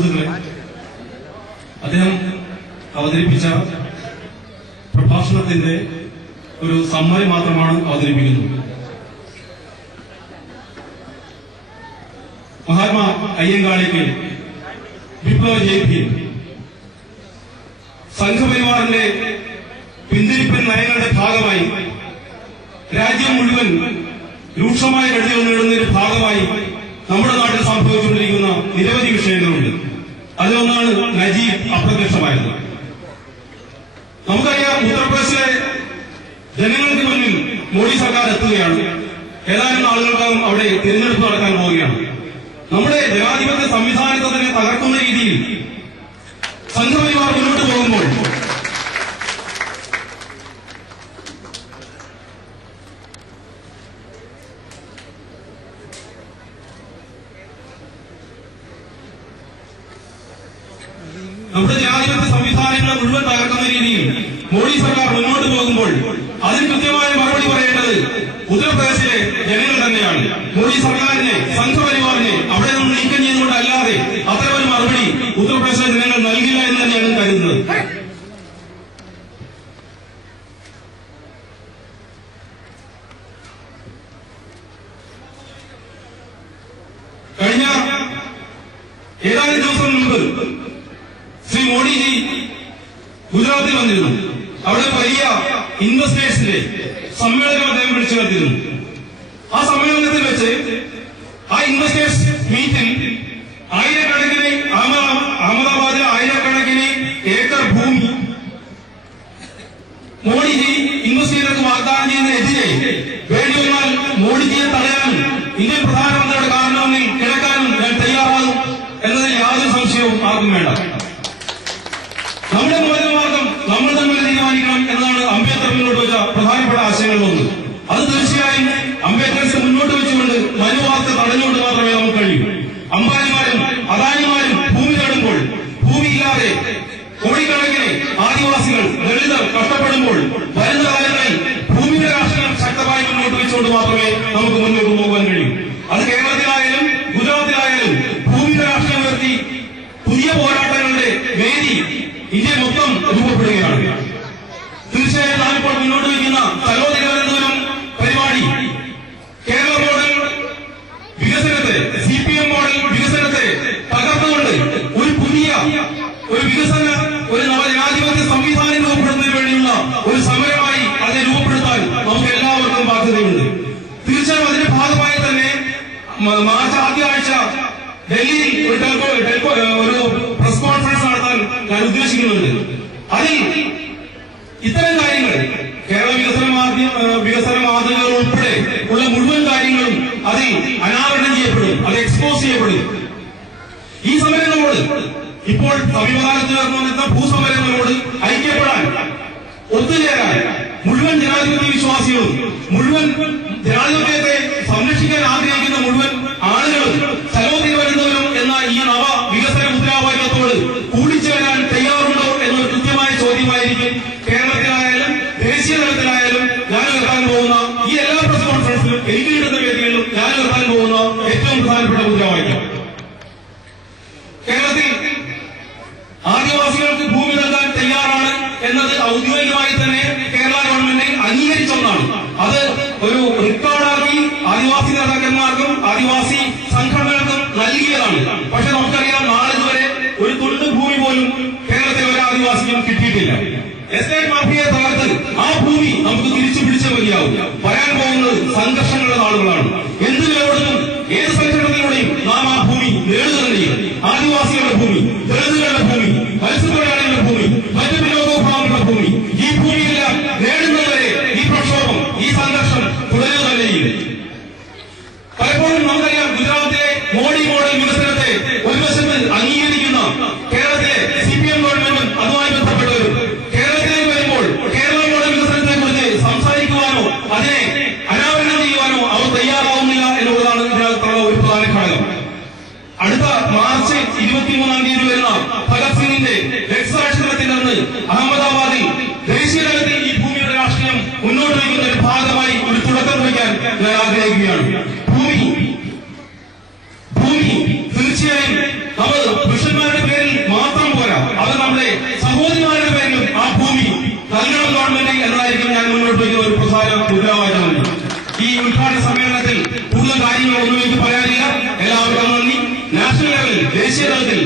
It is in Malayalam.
സുഹൃത്തുക്കളെ അദ്ദേഹം അവതരിപ്പിച്ച പ്രഭാഷണത്തിന്റെ ഒരു സമ്മറി മാത്രമാണ് അവതരിപ്പിക്കുന്നത്. മഹാത്മാ അയ്യങ്കാളിക്ക് വിപ്ലവ ജയിപ്പിൽ സംഘപരിവാറിന്റെ പിന്തിരിപ്പൻ നയങ്ങളുടെ ഭാഗമായി രാജ്യം മുഴുവൻ രൂക്ഷമായ കഴുതികൾ നേടുന്നതിന്റെ ഭാഗമായി നമ്മുടെ നാട്ടിൽ സംഭവിച്ചുകൊണ്ടിരിക്കുന്ന നിരവധി വിഷയങ്ങളുണ്ട്. അതിലൊന്നാണ് നജീബ് അപ്രത്യക്ഷമായത്. നമുക്കറിയാം ഉത്തർപ്രദേശിലെ ജനങ്ങൾക്ക് മുന്നിൽ മോഡി സർക്കാർ എത്തുകയാണ്. ഏതാനും ആളുകൾക്കാകും അവിടെ തിരഞ്ഞെടുപ്പ് നടക്കാൻ പോവുകയാണ്. നമ്മുടെ ജനാധിപത്യ സംവിധാനത്തെ തന്നെ തകർക്കുന്ന രീതിയിൽ സംഘപരിവാർ മുന്നോട്ട് പോകുമ്പോൾ നമ്മുടെ ജനാധിപത്യ സംവിധാനങ്ങളെ മുഴുവൻ തകർക്കുന്ന രീതിയിൽ മോഡി സർക്കാർ മുന്നോട്ട് പോകുമ്പോൾ അതിന് കൃത്യമായ മറുപടി പറയേണ്ടത് ഉത്തർപ്രദേശിലെ ജനങ്ങൾ തന്നെയാണ്. മോഡി സർക്കാരിനെ സംഘപരിവാറിനെ അവിടെ നിന്ന് നീക്കം ചെയ്തുകൊണ്ടല്ലാതെ അത്തരമൊരു മറുപടി ഉത്തർപ്രദേശിലെ ജനങ്ങൾ നൽകില്ല എന്ന് തന്നെയാണ് കരുതുന്നത്. കഴിഞ്ഞ ഏതാനും ദിവസം മുമ്പ് മോഡിജി ഗുജറാത്തിൽ വന്നിരുന്നു. അവിടെ വലിയ ഇൻവെസ്റ്റേഴ്സിന്റെ സമ്മേളനം അദ്ദേഹം വിളിച്ചു വരുത്തിയിരുന്നു ആ സമ്മേളനത്തിൽ വെച്ച് ആ ഇൻവെസ്റ്റേഴ്സ് മീറ്റിൽ ആയിരക്കണക്കിന് അഹമ്മദാ- അഹമ്മദാബാദിൽ ആയിരക്കണക്കിന് ഏക്കർ ഭൂമി മോഡിജി ഇൻവെസ്റ്റേഴ്സ് വാഗ്ദാനം ചെയ്യുന്നതിനെതിരെ വേണ്ടി വന്നാൽ മോഡിജിയെ തടയാൻ ഇന്ത്യൻ പ്രധാനമന്ത്രിയുടെ കാരണമെന്ന് കിടക്കാനും ഞാൻ തയ്യാറാകും എന്നതിൽ യാതൊരു സംശയവും ആർക്കും വേണ്ട. അംബേദ്കർസ് മുന്നോട്ട് വെച്ചുകൊണ്ട് മനുവാർത്ത തടഞ്ഞുകൊണ്ട് മാത്രമേ നമുക്ക് കഴിയൂ. അംബാനിമാരും അദാനിമാരും ഭൂമി തടുമ്പോൾ ഭൂമിയില്ലാതെ കോടിക്കണക്കിന് ആദിവാസികൾ ദളിതർ കഷ്ടപ്പെടുമ്പോൾ വരുന്ന കാലങ്ങളിൽ ഭൂമിയുടെ രാഷ്ട്രീയം ശക്തമായി മുന്നോട്ട് വെച്ചുകൊണ്ട് മാത്രമേ നമുക്ക് മുന്നോട്ട് പോകാൻ കഴിയൂ. അത് കേരളത്തിലായാലും ഗുജറാത്തിലായാലും ഭൂമിയുടെ രാഷ്ട്രീയം ഉയർത്തി പുതിയ പോരാട്ടങ്ങളുടെ വേദി ഇന്ത്യ മൊത്തം രൂപപ്പെടുകയാണ്. തീർച്ചയായും നാമിപ്പോൾ മുന്നോട്ട് വയ്ക്കുന്ന സലോദികരം മാർച്ച് ആദ്യ ആഴ്ച ഡൽഹിയിൽ ഒരു ഒരു പ്രസ് കോൺഫറൻസ് നടത്താൻ ഞാൻ ഉദ്ദേശിക്കുന്നുണ്ട്. അതിൽ ഇത്തരം കാര്യങ്ങൾ കേരള വികസന വികസന മാതൃകകൾ ഉൾപ്പെടെ ഉള്ള മുഴുവൻ കാര്യങ്ങളും അതിൽ അനാവരണം ചെയ്യപ്പെടും അത് എക്സ്പോസ് ചെയ്യപ്പെടും. ഈ സമരങ്ങളോട് ഇപ്പോൾ സമീപകാലത്ത് നടന്നു വന്നിരുന്ന ഭൂസമരങ്ങളോട് ഐക്യപ്പെടാൻ ഒത്തുചേരാൻ മുഴുവൻ ജനാധിപത്യ വിശ്വാസികളും മുഴുവൻ ജനാധിപത്യത്തെ സംരക്ഷിക്കാൻ ആഗ്രഹിക്കുന്ന മുഴുവൻ ആളുകളും സ്ഥലത്തിൽ ആദിവാസി സംഘടനകൾക്കും നൽകിയതാണ്. പക്ഷെ നമുക്കറിയാം നാളിതുവരെ ഒരു തുണ്ട് ഭൂമി പോലും കേരളത്തിലെ ഒരു ആദിവാസിക്കും കിട്ടിയിട്ടില്ല. എസ്റ്റേറ്റ് മാഫിയെ തകർത്ത് ആ ഭൂമി നമുക്ക് തിരിച്ചു പിടിച്ചേ മതിയാവും. വരാൻ പോകുന്നത് സംഘർഷങ്ങളുടെ നാളുകളാണ്. എന്ത് ഏത് സംഘടനയിലൂടെയും നാം ആ ഭൂമി ലെവലിൽ